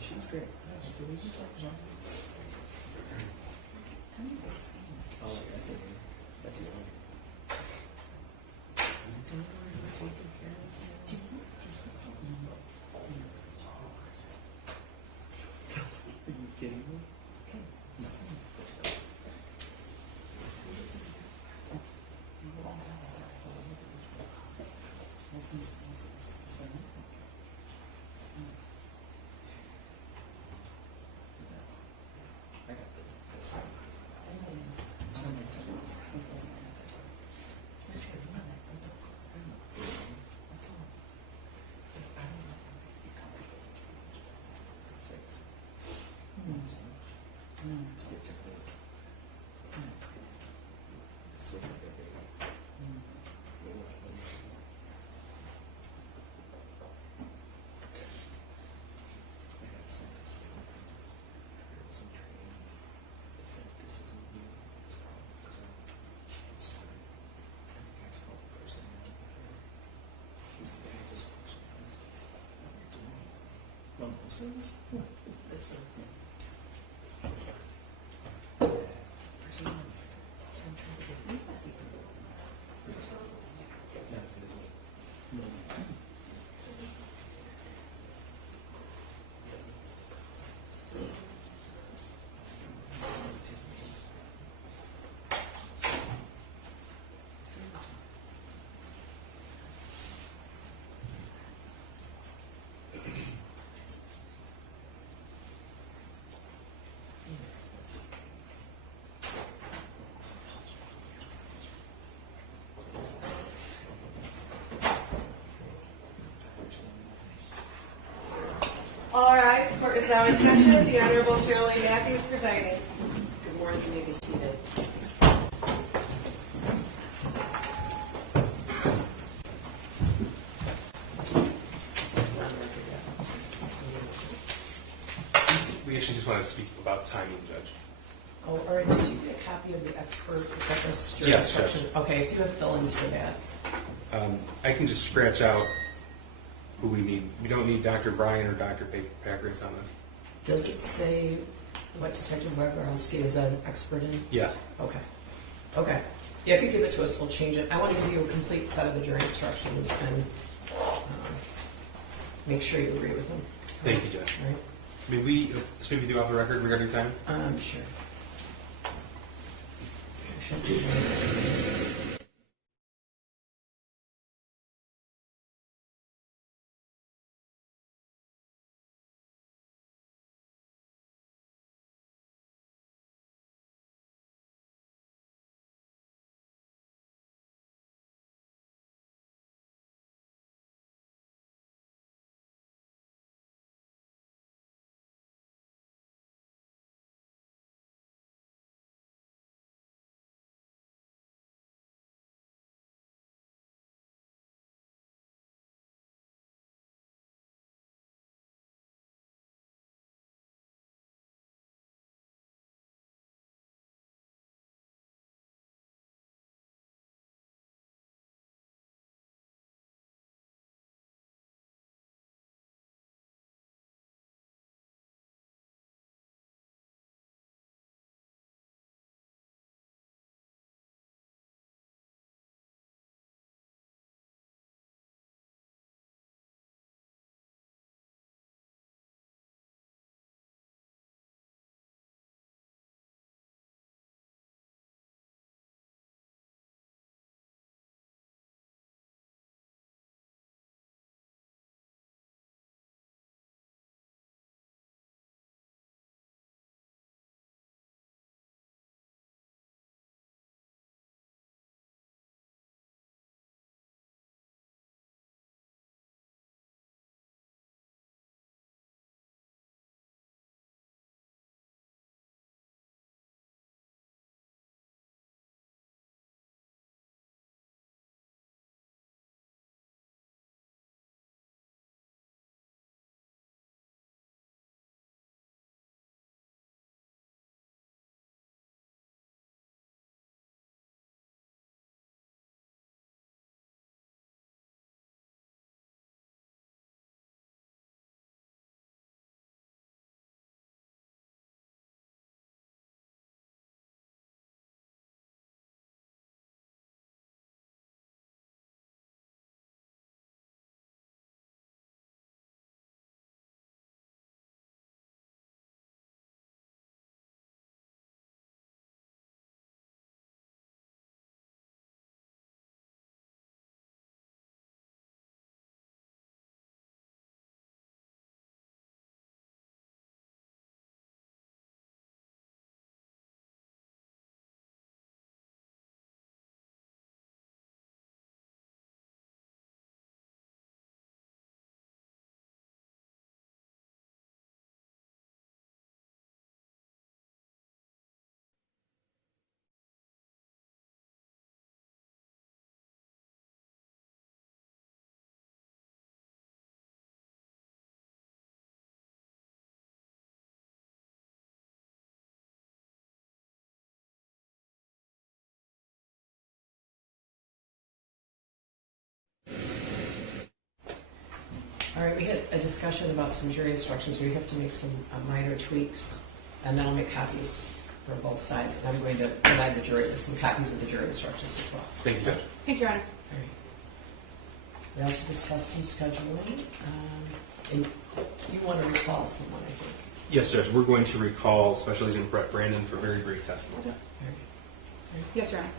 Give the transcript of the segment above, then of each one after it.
She's great. Oh, that's it. That's it. Are you kidding me? Mimosas? That's what where's your mom? So I'm trying to get you that. That's it as well. No. All right, court is now in session. The Honorable Shirley Matthews presiding. Good morning, you may be seated. We actually just wanted to speak about timing, Judge. Oh, all right, did you get a copy of the expert witness jury Yes, instruction? Judge. Okay, if you have fill-ins for that. I can just scratch out who we need. We don't need Dr. Bryan or Dr. Packers on this. Does it say what Detective Wagorowski is an expert in? Yes. Okay. Okay. Yeah, if you give it to us, we'll change it. I want to give you a complete set of the jury instructions and make sure you agree with them. Thank you, Judge. All right. May we speak with you off the record regarding timing? Sure. Sure. All right, we had a discussion about some jury instructions. We have to make some minor tweaks, and then I'll make copies for both sides. And I'm going to provide the jury with some copies of the jury instructions as well. Thank you, Judge. Thank you, Your Honor. All right. We also discussed some scheduling. And you want to recall someone, I think. Yes, Judge. We're going to recall Special Agent Brett Brandon for very brief testimony. All right. Yes, Your Honor.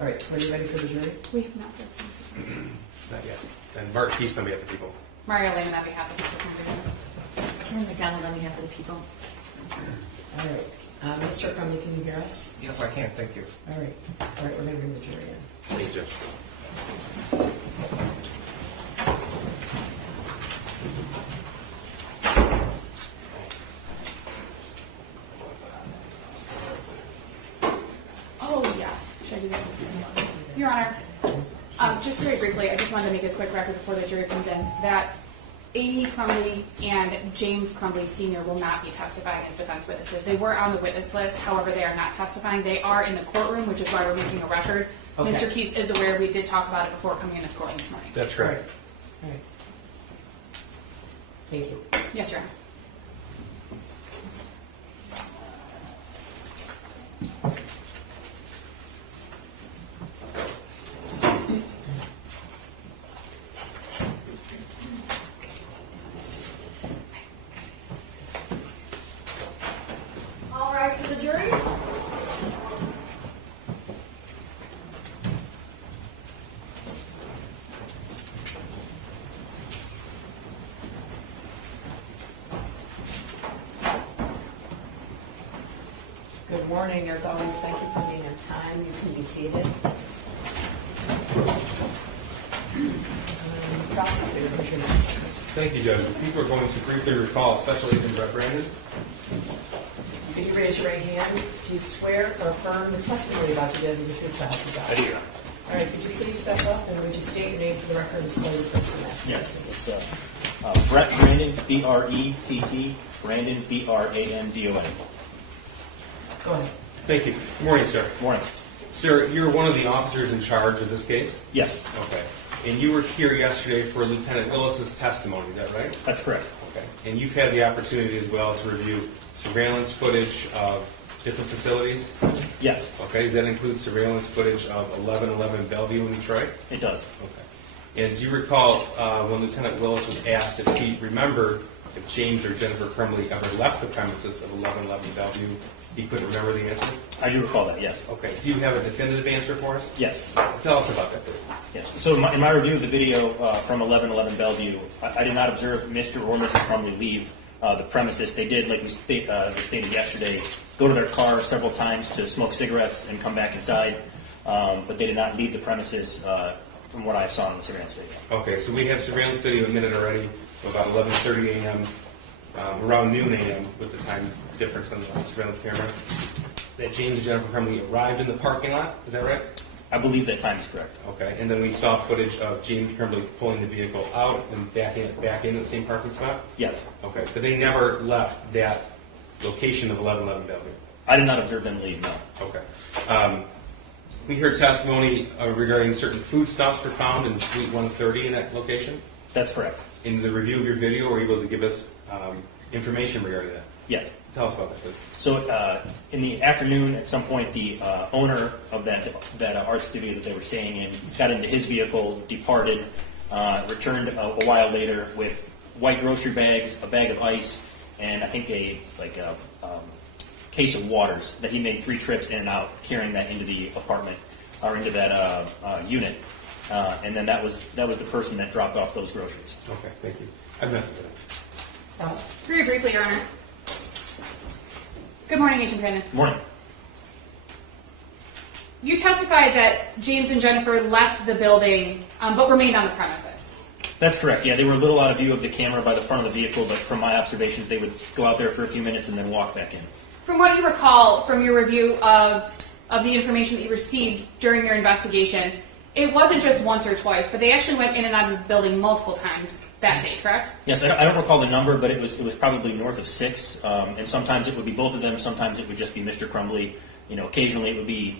All right, so are you ready for the jury? We have not heard from Mrs. Not yet. And Bart Keast on behalf of the people. Mario Lehman on behalf of Mr. Crumbley. Karen McDonald on behalf of the people. All right. Mr. Crumbley, can you hear us? Yes, I can. Thank you. All right. All right, we're going to bring the jury in. Thank you, Judge. Oh, yes. Should I do that? Your Honor, just very briefly, I just wanted to make a quick record before the jury comes in that Amy Crumbley and James Crumbley Sr. will not be testifying as defense witnesses. They were on the witness list, however, they are not testifying. They are in the courtroom, which is why we're making a record. Okay. Mr. Keese is aware. We did talk about it before coming into the courtroom this morning. That's All correct. right. All right. Thank you. Yes, Your Honor. All rise for the jury. Good morning. As always, thank you for being on time. You can be seated. Prosecutor, who's your next witness? Thank you, Judge. The people are going to briefly recall Special Agent Brett Brandon. Can you raise your right hand? Do you swear or affirm the testimony about to give is the truth so help you God? I do, Your Honor. All right, could you please step up and would you state your name for the record and spell your first and last name? Yes, it's Brett Brandon, B-R-E-T-T, Brandon, B-R-A-N-D-O-N. Go ahead. Thank you. Good morning, sir. Morning. Sir, you're one of the officers in charge of this case? Yes, Okay. And you were here yesterday for Lieutenant Willis's testimony, is that right? that's correct. Okay. And you've had the opportunity as well to review surveillance footage of different facilities? Yes, Okay. Does that include surveillance footage of 1111 Bellevue in Detroit? it does. Okay. And do you recall when Lieutenant Willis was asked if he remembered if James or Jennifer Crumbley ever left the premises of 1111 Bellevue, he couldn't remember the answer? I do recall that, yes. Okay. Do you have a definitive answer for us? Yes. Tell us about that, please. Yes. So in my review of the video from 1111 Bellevue, I did not observe Mr. or Mrs. Crumbley leave the premises. They did, like we stated yesterday, go to their car several times to smoke cigarettes and come back inside, but they did not leave the premises from what I saw in the surveillance video. Okay, so we have surveillance video admitted already about 11:30 a.m., around noon a.m. with the time difference on the surveillance camera, that James and Jennifer Crumbley arrived in the parking lot. Is that right? I believe that time is correct. Okay, and then we saw footage of James Crumbley pulling the vehicle out and back in the same parking spot? Yes. Okay, but they never left that location of 1111 Bellevue? I did not observe them leave, no. Okay. We heard testimony regarding certain foodstuffs were found in Suite 130 in that location. That's correct. In the review of your video, were you able to give us information regarding that? Yes. Tell us about that, please. So in the afternoon, at some point, the owner of that art studio that they were staying in got into his vehicle, departed, returned a while later with white grocery bags, a bag of ice, and I think a case of waters that he made 3 trips in and out, carrying that into the apartment or into that unit. And then that was the person that dropped off those groceries. Okay, thank you. I've met with that. Ross? Very briefly, Your Honor. Good morning, Agent Brandon. Morning. You testified that James and Jennifer left the building, but remained on the premises. That's correct. Yeah, they were a little out of view of the camera by the front of the vehicle, but from my observations, they would go out there for a few minutes and then walk back in. From what you recall from your review of the information that you received during your investigation, it wasn't just once or twice, but they actually went in and out of the building multiple times that day, correct? Yes, I don't recall the number, but it was probably north of 6. And sometimes it would be both of them. Sometimes it would just be Mr. Crumbley. You know, occasionally it would be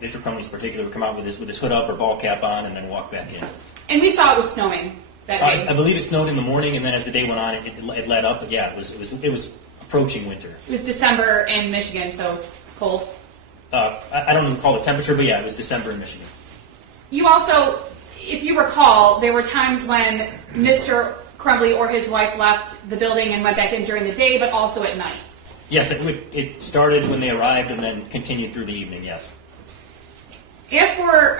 Mr. Crumbley's particular would come out with his hood up or ball cap on and then walk back in. And we saw it was snowing that day? I believe it snowed in the morning, and then as the day went on, it let up. But yeah, it was approaching winter. It was December in Michigan, so cold. I don't recall the temperature, but yeah, it was December in Michigan. You also, if you recall, there were times when Mr. Crumbley or his wife left the building and went back in during the day, but also at night. Yes, it started when they arrived and then continued through the evening, yes. As for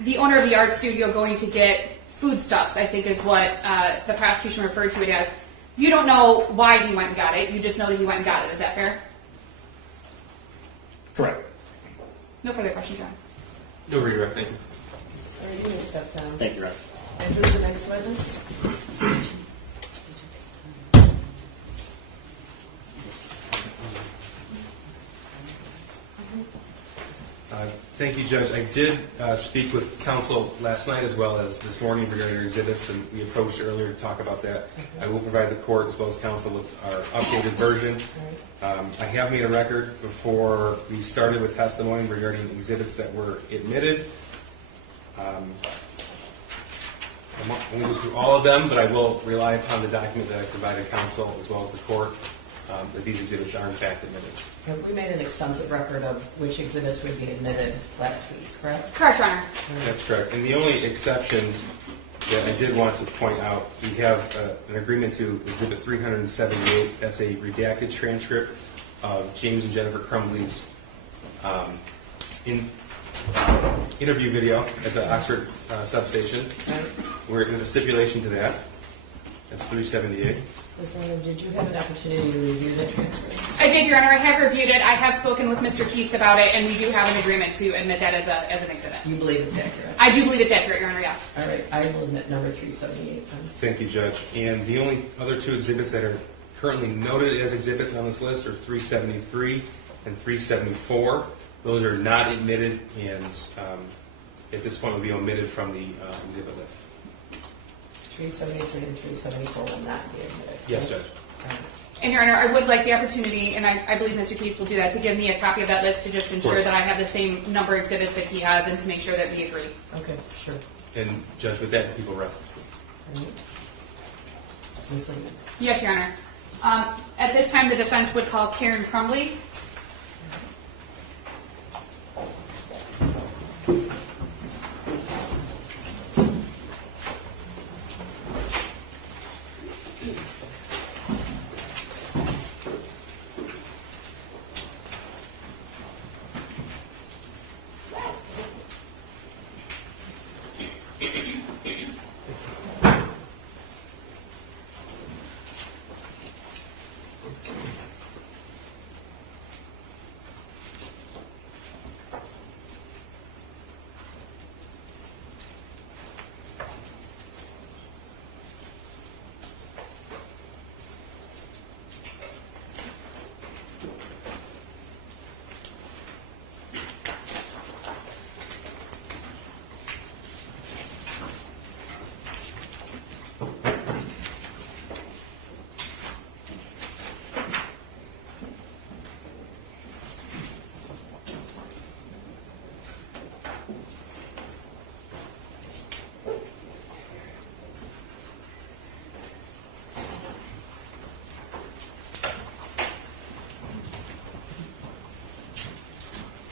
the owner of the art studio going to get foodstuffs, I think is what the prosecution referred to it as, you don't know why he went and got it. You just know that he went and got it. Is that fair? Correct. No further questions, John. No redirect, thank you. All right, you may step down. Thank you, Ryan. And who's the next witness? Thank you, Judge. I did speak with counsel last night as well as this morning regarding our exhibits, and we approached earlier to talk about that. I will provide the court as well as counsel with our updated version. I have made a record before we started with testimony regarding exhibits that were admitted. I won't go through all of them, but I will rely upon the document that I provided counsel as well as the court that these exhibits are in fact admitted. We made an extensive record of which exhibits would be admitted last week, correct? Correct, Your Honor. That's correct. And the only exceptions that I did want to point out, we have an agreement to Exhibit 378. That's a redacted transcript of James and Jennifer Crumbley's interview video at the Oxford substation. We're in the stipulation to that. That's 378. Ms. Lynn, did you have an opportunity to review the transcript? I did, Your Honor. I have reviewed it. I have spoken with Mr. Keast about it, and we do have an agreement to admit that as an exhibit. You believe it's accurate? I do believe it's accurate, Your Honor, yes. All right, I will admit number 378 then. Thank you, Judge. And the only other two exhibits that are currently noted as exhibits on this list are 373 and 374. Those are not admitted and at this point will be omitted from the exhibit list. 373 and 374 will not be admitted. Yes, Judge. And Your Honor, I would like the opportunity, and I believe Mr. Keast will do that, to give me a copy of that list to just ensure that I have the same number of exhibits that he has and to make sure that we agree. Okay, sure. And Judge, with that, people rest. All right. Ms. Lehman. Yes, Your Honor. At this time, the defense would call Karen Crumbley.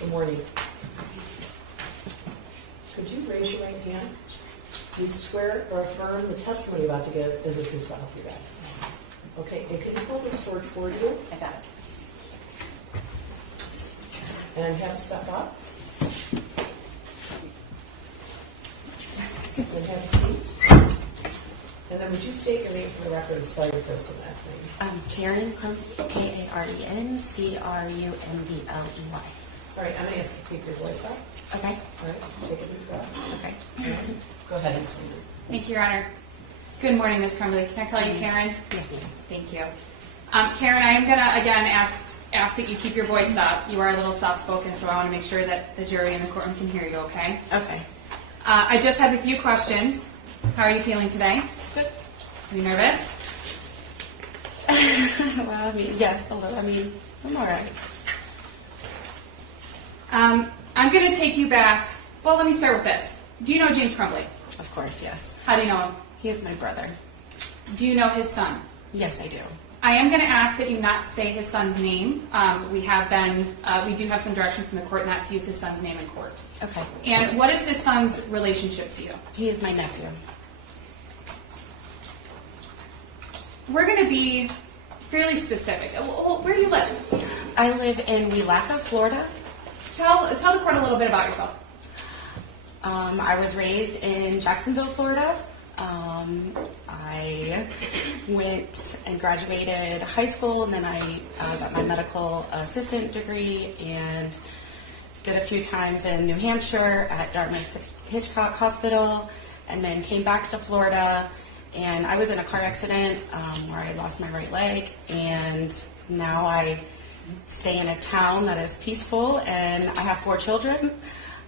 Good morning. Could you raise your right hand? Do you swear or affirm the testimony you're about to give is the true self of your God? Okay, and can you pull this door toward you? I got it. And have it step up? And have a seat? And then would you state your name for the record and spell your first and last name? Karen Crumbley, Karen Crumbley. All right, I'm going to ask you to keep your voice up. Okay. All right, take a deep breath. Okay. Go ahead, Ms. Lehman. Thank you, Your Honor. Good morning, Ms. Crumbley. Can I call you Karen? Yes, ma'am. Thank you. Karen, I am going to, again, ask that you keep your voice up. You are a little soft-spoken, so I want to make sure that the jury in the courtroom can hear you, okay? Okay. I just have a few questions. How are you feeling today? Good. Are you nervous? Well, I mean, yes, a little. I mean, I'm all right. I'm going to take you back. Well, let me start with this. Do you know James Crumbley? Of course, yes. How do you know him? He is my brother. Do you know his son? Yes, I do. I am going to ask that you not say his son's name. We do have some direction from the court not to use his son's name in court. Okay. And what is his son's relationship to you? He is my nephew. We're going to be fairly specific. Where do you live? I live in Willaca, Florida. Tell the court a little bit about yourself. I was raised in Jacksonville, Florida. I went and graduated high school, and then I got my medical assistant degree and did a few times in New Hampshire at Dartmouth-Hitchcock Hospital, and then came back to Florida. And I was in a car accident where I lost my right leg, and now I stay in a town that is peaceful, and I have 4 children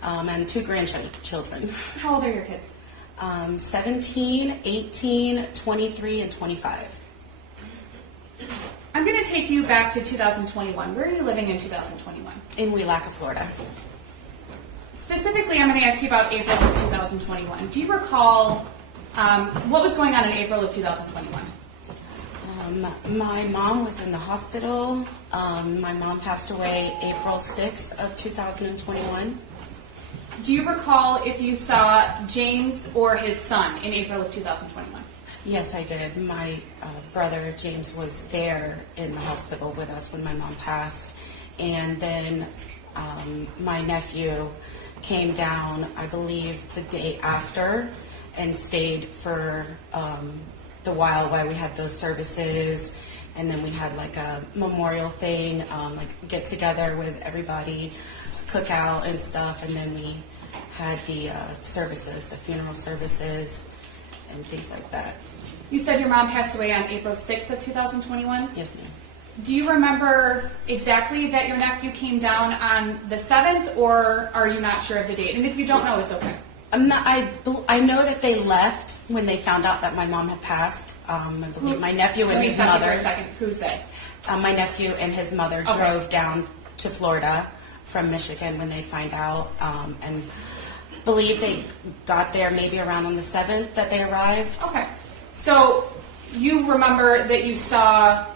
and 2 grandchildren. How old are your kids? 17, 18, 23, and 25. I'm going to take you back to 2021. Where are you living in 2021? In Willaca, Florida. Specifically, I'm going to ask you about April of 2021. Do you recall what was going on in April of 2021? My mom was in the hospital. My mom passed away April 6th of 2021. Do you recall if you saw James or his son in April of 2021? Yes, I did. My brother, James, was there in the hospital with us when my mom passed. And then my nephew came down, I believe, the day after and stayed for the while we had those services. And then we had like a memorial thing, like get together with everybody, cookout and stuff. And then we had the services, the funeral services and things like that. You said your mom passed away on April 6th of 2021? Yes, ma'am. Do you remember exactly that your nephew came down on the 7th, or are you not sure of the date? And if you don't know, it's okay. I know that they left when they found out that my mom had passed. I believe my nephew and his Let me stop mother. you for a second. Who's they? My nephew and his mother Okay. drove down to Florida from Michigan when they find out, and believe they got there maybe around on the 7th that they arrived. Okay. So you remember that you saw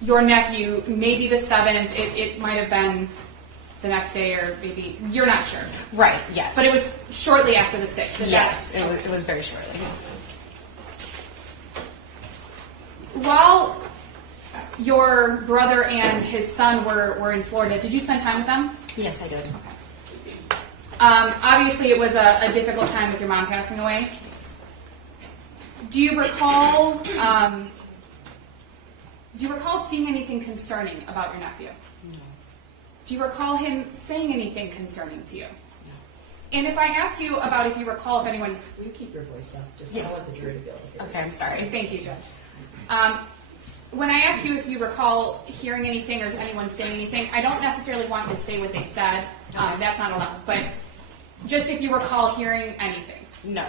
your nephew maybe the 7th. It might have been the next day, or maybe you're not sure. Right. Yes. But it was shortly after the 6th. Yes. It was very shortly. While your brother and his son were in Florida, did you spend time with them? Yes, I did. Okay. Obviously, it was a difficult time with your mom passing away. Do you recall seeing anything concerning about your nephew? No. Do you recall him saying anything concerning to you? No. And if I ask you about if you recall if anyone... Will you keep your voice up? Just Yes. I want the jury to be able to hear. Okay, I'm sorry. Thank you, Judge. When I ask you if you recall hearing anything or anyone saying anything, I don't necessarily want to say what they said. That's not allowed. But just if you recall hearing anything. No.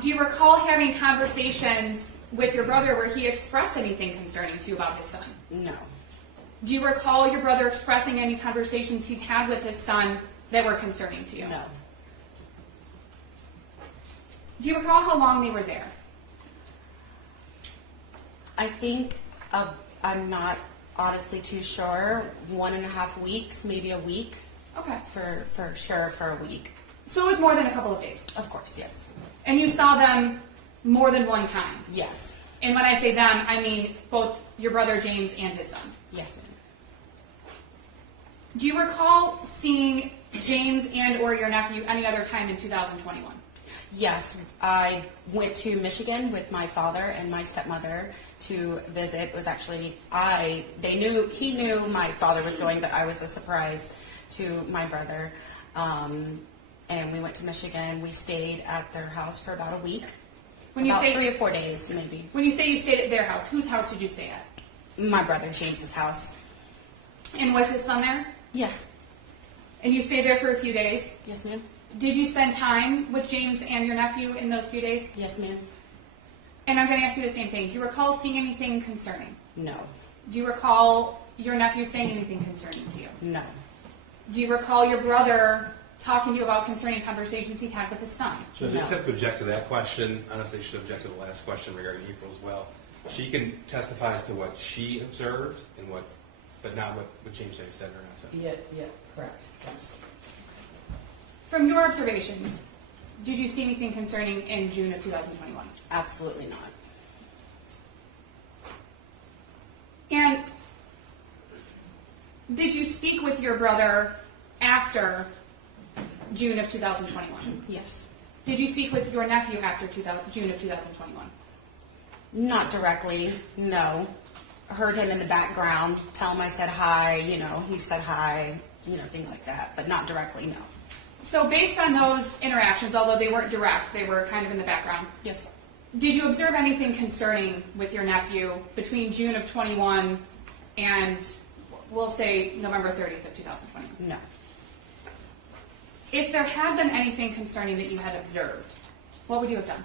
Do you recall having conversations with your brother where he expressed anything concerning to you about his son? No. Do you recall your brother expressing any conversations he'd had with his son that were concerning to you? No. Do you recall how long they were there? I think I'm not honestly too sure. 1.5 weeks, maybe a week. Okay. For sure, for a week. So it was more than a couple of days. Of course, yes. And you saw them more than one time. Yes. And when I say them, I mean both your brother James and his son. Yes, ma'am. Do you recall seeing James and or your nephew any other time in 2021? Yes, I went to Michigan with my father and my stepmother to visit. It was actually he knew my father was going, but I was a surprise to my brother. And we went to Michigan. We stayed at their house for about a week. When you about say 3 or 4 days, maybe. When you say you stayed at their house, whose house did you stay at? My brother James's house. And was his son there? Yes. And you stayed there for a few days? Yes, ma'am. Did you spend time with James and your nephew in those few days? Yes, ma'am. And I'm going to ask you the same thing. Do you recall seeing anything concerning? No. Do you recall your nephew saying anything concerning to you? No. Do you recall your brother talking to you about concerning conversations he had with his son? So No. just have to object to that question. Honestly, she should object to the last question regarding April as well. She can testify as to what she observed and what, but not what James said or not said. Yeah, correct, yes. From your observations, did you see anything concerning in June of 2021? Absolutely not. And did you speak with your brother after June of 2021? Yes. Did you speak with your nephew after June of 2021? Not directly, no. Heard him in the background, tell him I said hi, he said hi, things like that, but not directly, no. So based on those interactions, although they weren't direct, they were kind of in the background, Yes. did you observe anything concerning with your nephew between June of 21 and, we'll say, November 30th of 2021? No. If there had been anything concerning that you had observed, what would you have done?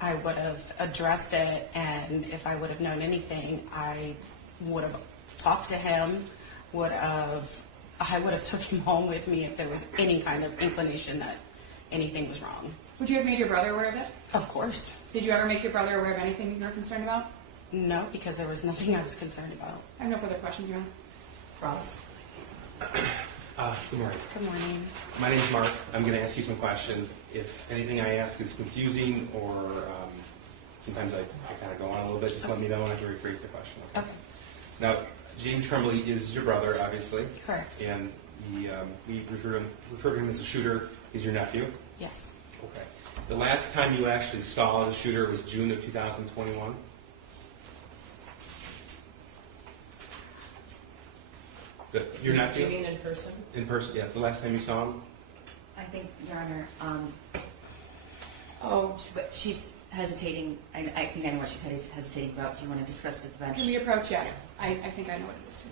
I would have addressed it, and if I would have known anything, I would have talked to him, I would have took him home with me if there was any kind of inclination that anything was wrong. Would you have made your brother aware of it? Of course. Did you ever make your brother aware of anything that you were concerned about? No, because there was nothing I was concerned about. I have no further questions, Your Honor. Ross? Good morning. Good morning. My name's Mark. I'm going to ask you some questions. If anything I ask is confusing or sometimes I kind of go on a little bit, just let me know and I can rephrase the question. Okay. Now, James Crumbley is your brother, obviously. Correct. And we refer to him as the shooter. He's your nephew. Yes. Okay. The last time you actually saw the shooter was June of 2021? Your nephew? You mean in person? In person, yeah. The last time you saw him? I think, Your Honor, but she's hesitating. I think I know what she's hesitating about. Do you want to discuss it at the bench? Can we approach? Yes. I think I know what it is, too.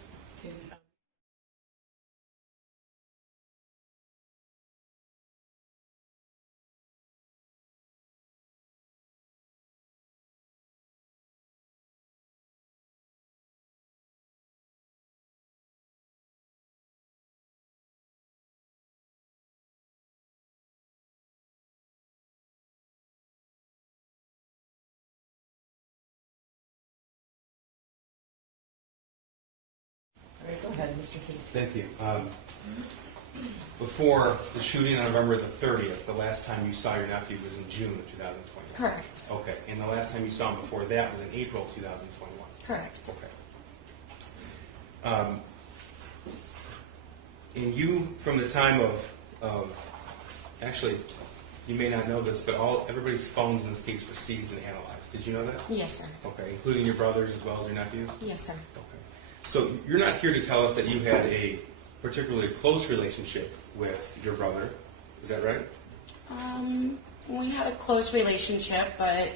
All right, go ahead, Mr. Case. Thank you. Before the shooting on November the 30th, the last time you saw your nephew was in June of 2021? Correct. Okay. And the last time you saw him before that was in April 2021? Correct. Okay. And you, from the time of actually, you may not know this, but everybody's phones in this case were seized and analyzed. Did you know that? Yes, sir. Okay, including your brothers as well as your nephews? Yes, sir. Okay. So you're not here to tell us that you had a particularly close relationship with your brother, is that right? We had a close relationship, but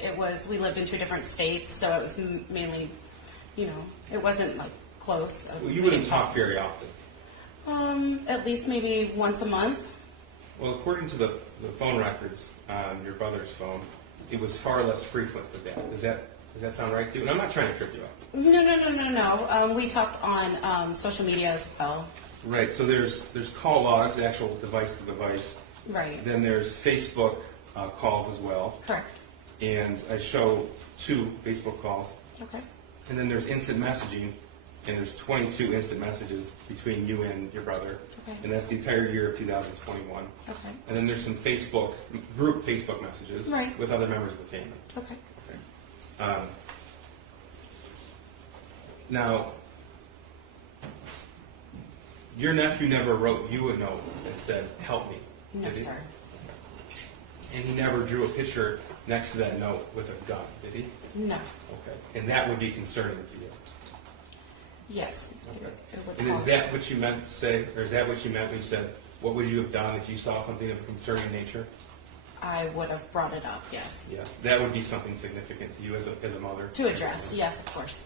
we lived in two different states, so it was mainly, it wasn't like close. Well, you wouldn't talk very often. At least maybe once a month. Well, according to the phone records on your brother's phone, it was far less frequent than that. Does that sound right to you? And I'm not trying to trip you up. No. We talked on social media as well. Right. So there's call logs, actual device to device. Right. Then there's Facebook calls as well. Correct. And I show 2 Facebook calls. Okay. And then there's instant messaging, and there's 22 instant messages between you and your brother. Okay. And that's the entire year of 2021. Okay. And then there's some group Facebook messages Right. with other members of the family. Okay. Now, your nephew never wrote you a note that said, "Help me." No, did he? sir. And he never drew a picture next to that note with a gun, did he? No. Okay. And that would be concerning to you. Yes. Okay. It would And is cause- that what you meant to say, or is that what you meant when you said, what would you have done if you saw something of a concerning nature? I would have brought it up, yes. Yes. That would be something significant to you as a mother. To address, yes, of course.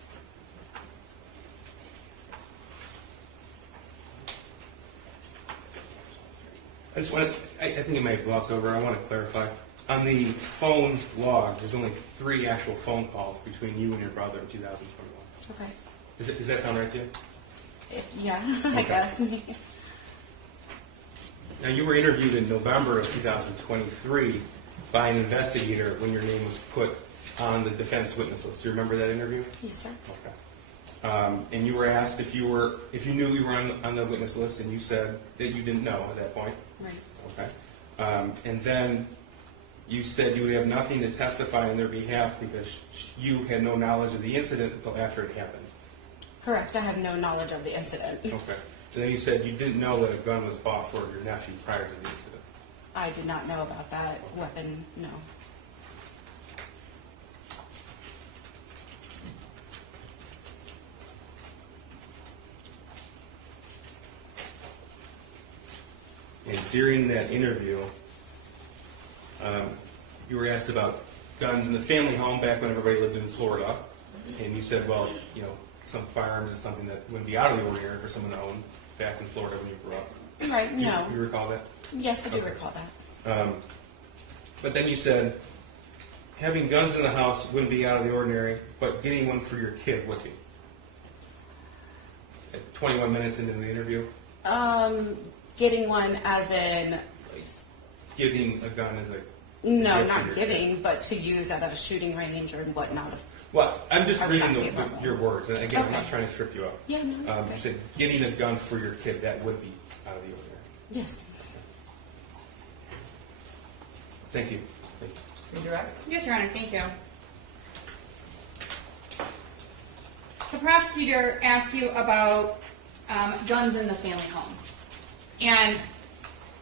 I think it may have glossed over. I want to clarify. On the phone log, there's only 3 actual phone calls between you and your brother in 2021. Okay. Does that sound right to you? Yeah, I Okay. guess. Now, you were interviewed in November of 2023 by an investigator when your name was put on the defense witness list. Do you remember that interview? Yes, sir. Okay. And you were asked if you knew you were on the witness list, and you said that you didn't know at that point. Right. Okay. And then you said you would have nothing to testify on their behalf because you had no knowledge of the incident until after it happened. Correct. I have no knowledge of the incident. Okay. And then you said you didn't know that a gun was bought for your nephew prior to the incident. I did not know about that weapon, no. And during that interview, you were asked about guns in the family home back when everybody lived in Florida. And you said, well, you know, some firearms is something that wouldn't be out of the ordinary for someone to own back in Florida when you grew up. Right, Do no. you recall that? Yes, I do Okay. recall that. But then you said, having guns in the house wouldn't be out of the ordinary, but getting one for your kid would be. At 21 minutes into the interview, Getting one as in, giving a gun as a no, gift for not your giving, kid. but to use at a shooting range or whatnot. Well, I'm just I would reading not see a problem. your words, and again, I'm not Okay. trying to trip you up. Yeah, no. You okay. said getting a gun for your kid, that would be out of the ordinary. Yes. Thank you. Redirect? Yes, Your Honor, thank you. The prosecutor asked you about guns in the family home. And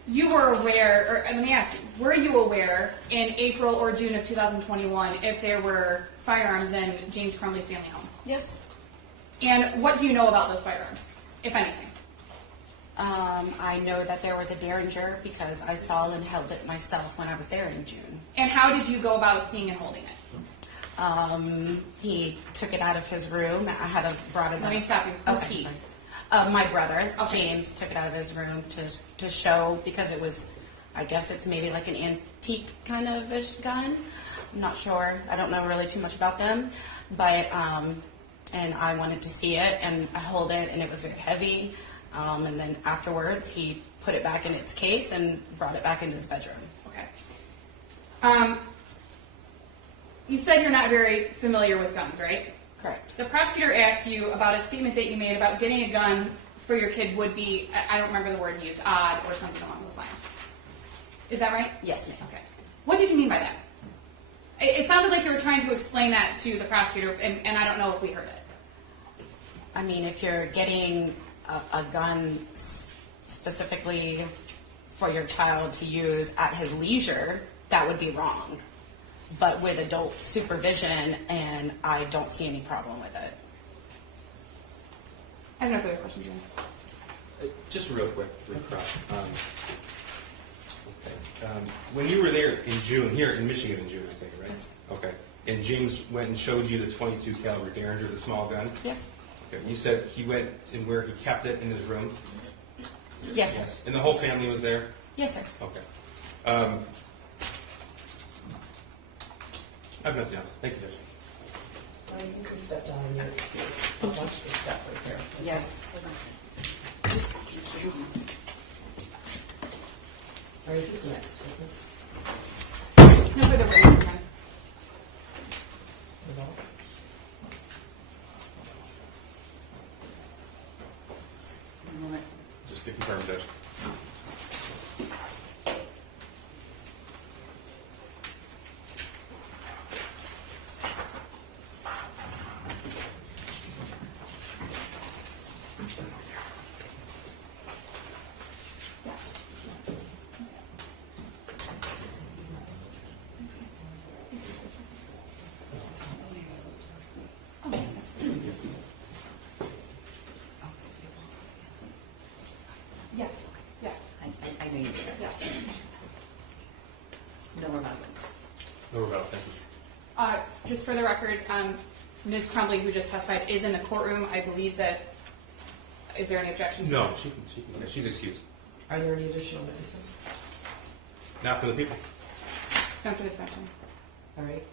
you were aware, or let me ask you, were you aware in April or June of 2021 if there were firearms in James Crumbley's family home? Yes. And what do you know about those firearms, if anything? I know that there was a Derringer because I saw and held it myself when I was there in June. And how did you go about seeing and holding it? He took it out of his room. I had brought it. Let me stop you. Who's Okay, he? sorry. My brother, Okay. James, took it out of his room to show because it was, I guess it's maybe like an antique kind of ish gun. I'm not sure. I don't know really too much about them, but and I wanted to see it and I hold it and it was very heavy. And then afterwards, he put it back in its case and brought it back into his bedroom. Okay. You said you're not very familiar with guns, right? Correct. The prosecutor asked you about a statement that you made about getting a gun for your kid would be, I don't remember the word he used, odd or something along those lines. Is that right? Yes, ma'am. Okay. What did you mean by that? It sounded like you were trying to explain that to the prosecutor, and I don't know if we heard it. I mean, if you're getting a gun specifically for your child to use at his leisure, that would be wrong. But with adult supervision, and I don't see any problem with it. I have no further questions, Your Honor. Just real quick, when you were there in June, here in Michigan in June, I think, right? Yes. Okay. And James went and showed you the .22 caliber Derringer, the small gun. Yes. Okay. You said he went and where he kept it in his room. Yes, sir. And the whole family was there. Yes, sir. Okay. I have nothing else. Thank you, Judge. Well, you can step down and you're excused. I'll watch the step right there. Yes. All right, who's the next witness? No further witnesses, Your Honor. Revolve? Just to confirm, Judge. Yes. Oh, yeah, that's the Yes, yes, I know you did. yes. No more about it. No rebuttal. Thank you. Just for the record, Ms. Crumbley, who just testified, is in the courtroom. I believe that, is there any objections? No, she's excused. Are there any additional witnesses? Not for the people. Come to the defense room. All right.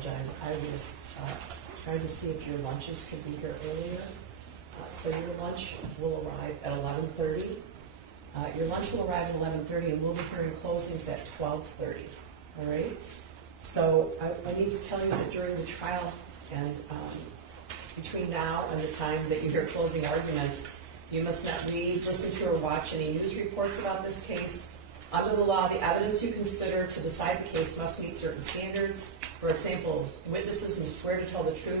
apologize. I was trying to see if your lunches could be here earlier. So your lunch will arrive at 11:30. Your lunch will arrive at 11:30, and we'll be hearing closings at 12:30. All right? So I need to tell you that during the trial and between now and the time that you hear closing arguments, you must not read, listen to, or watch any news reports about this case. Under the law, the evidence you consider to decide the case must meet certain standards. For example, witnesses must swear to tell the truth,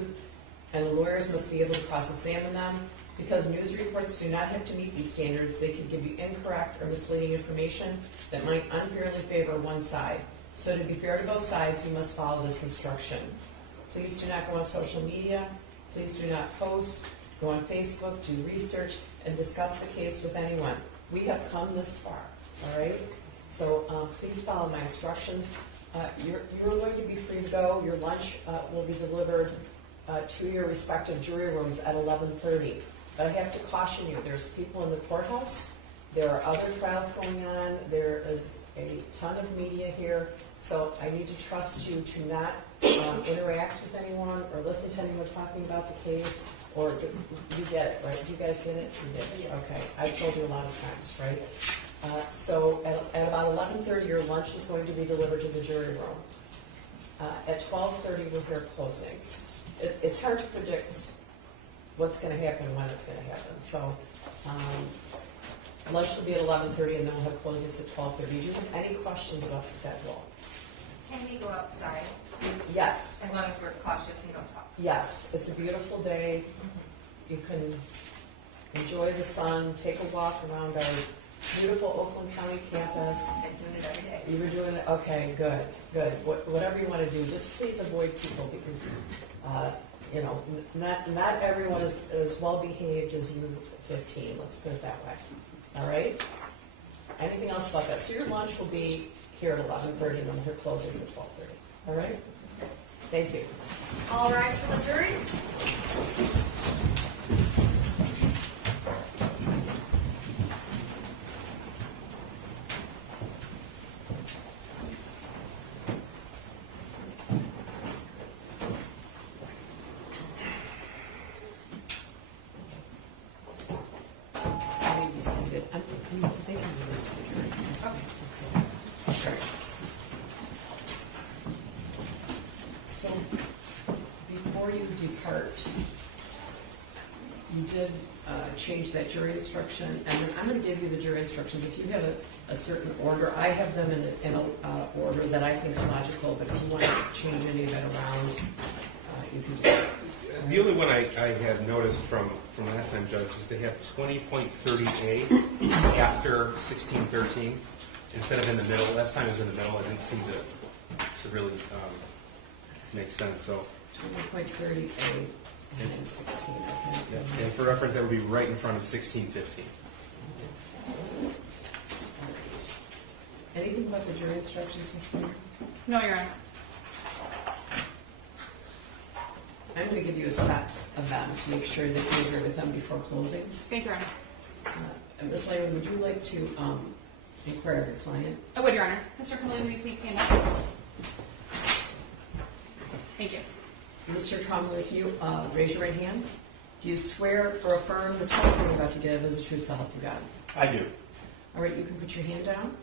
and the lawyers must be able to cross-examine them. Because news reports do not have to meet these standards, they can give you incorrect or misleading information that might unfairly favor one side. So to be fair to both sides, you must follow this instruction. Please do not go on social media. Please do not post. Go on Facebook, do research, and discuss the case with anyone. We have come this far, all right? So please follow my instructions. You're going to be free to go. Your lunch will be delivered to your respective jury rooms at 11:30. But I have to caution you, there's people in the courthouse. There are other trials going on. There is a ton of media here. So I need to trust you to not interact with anyone or listen to anyone talking about the case. Or you get it, right? Do you guys get it? You get it? Yes. Okay. I've told you a lot of times, right? So at about 11:30, your lunch is going to be delivered to the jury room. At 12:30, we'll hear closings. It's hard to predict what's going to happen and when it's going to happen. So lunch will be at 11:30, and then we'll have closings at 12:30. Do you have any questions about the schedule? Can we go outside? Yes. As long as we're cautious and don't talk. Yes. It's a beautiful day. You can enjoy the sun, take a walk around our beautiful Oakland County campus. I'm doing it every day. You were doing it? Okay, good, good. Whatever you want to do, just please avoid people because, you know, not everyone is as well behaved as you 15. Let's put it that way. All right? Anything else about that? So your lunch will be here at 11:30 and then we'll hear closings at 12:30. All right? Thank you. All rise for the jury. I need to see it. I think I'm going to see it. Okay. So, before you depart, you did change that jury instruction, and I'm going to give you the jury instructions. If you have a certain order, I have them in an order that I think is logical, but if you want to change any of it around, you can do it. The only one I had noticed from last time, Judge, is they have 20.30A after 1613 instead of in the middle. Last time it was in the middle. It didn't seem to really make sense. So 20.30A and then 16. Okay. yeah. And for reference, that would be right in front of 1615. Anything about the jury instructions, Ms. Mayor? No, Your Honor. I'm going to give you a set of them to make sure that you agree with them before closings. Thank you, Your Honor. And Ms. Lehman, would you like to inquire of your client? I would, Your Honor. Mr. Crumbley, will you please stand up? Thank you. Mr. Crumbley, can you raise your right hand? Do you swear or affirm the testimony you're about to give is the truth so help you God? I do. All right, you can put your hand down.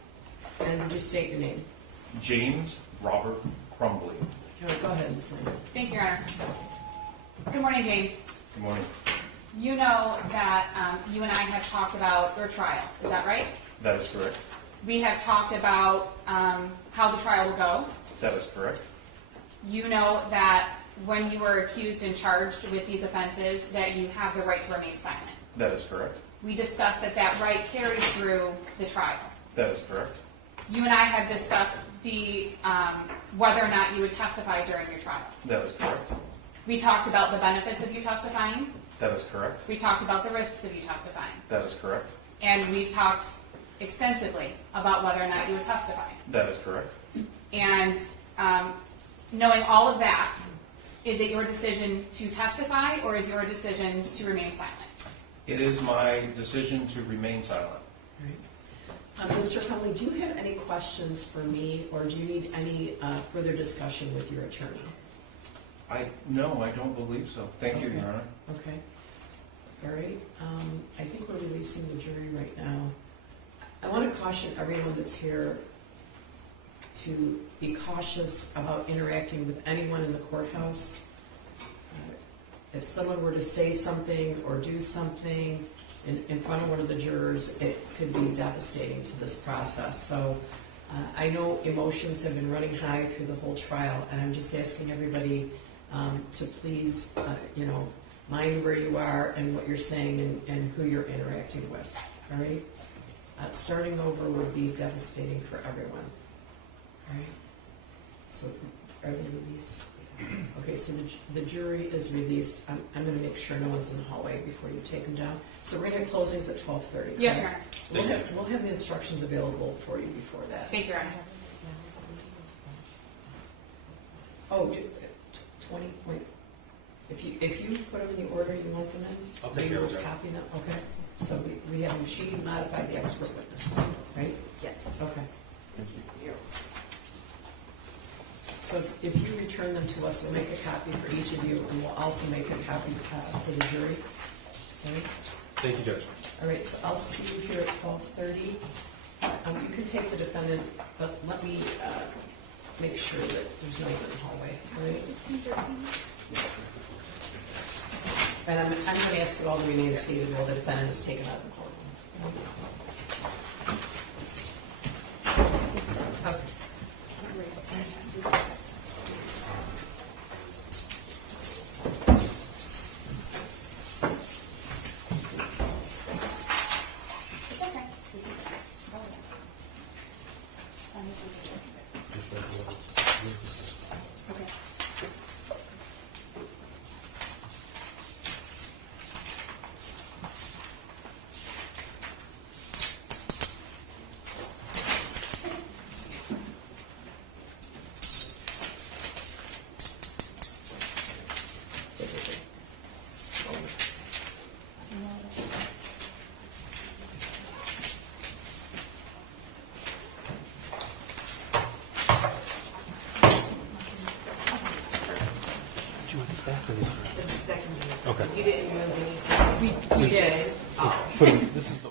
And would you state your name? James Robert Crumbley. All right, go ahead, Ms. Lehman. Thank you, Your Honor. Good morning, James. Good morning. You know that you and I have talked about your trial. Is that right? That is correct. We have talked about how the trial will go. That is correct. You know that when you were accused and charged with these offenses, that you have the right to remain silent. That is correct. We discussed that that right carries through the trial. That is correct. You and I have discussed the whether or not you would testify during your trial. That is correct. We talked about the benefits of you testifying. That is correct. We talked about the risks of you testifying. That is correct. And we've talked extensively about whether or not you would testify. That is correct. And knowing all of that, is it your decision to testify or is your decision to remain silent? It is my decision to remain silent. Mr. Crumbley, do you have any questions for me or do you need any further discussion with your attorney? No, I don't believe so. Thank you, Okay. Your Honor. Okay. All right, I think we're releasing the jury right now. I want to caution everyone that's here to be cautious about interacting with anyone in the courthouse. If someone were to say something or do something in front of one of the jurors, it could be devastating to this process. So I know emotions have been running high through the whole trial, and I'm just asking everybody to please, mind where you are and what you're saying and who you're interacting with, all right? Starting over would be devastating for everyone, all right? So are they released? Okay, so the jury is released. I'm going to make sure no one's in the hallway before you take them down. So we're going to have closings at 12:30. Yes, Your Honor. We'll have the instructions available for you before that. Thank you, Your Honor. Oh, 20 point. If you put them in the order you want them in, I'll take care of it. Copy them. Okay. So we have she modified the expert witness, right? Yes. Okay. Thank you. So if you return them to us, we'll make a copy for each of you, and we'll also make a copy for the jury. Okay? Thank you, Judge. All right. So I'll see you here at 12:30. You can take the defendant, but let me make sure that there's no one in the hallway. All right? And I'm going to ask you all to remain seated while the defendant is taken out of the courtroom. Okay. It's okay. Okay. Do you want this back or this first? That can be it. Okay. You didn't move anything. We did. This is the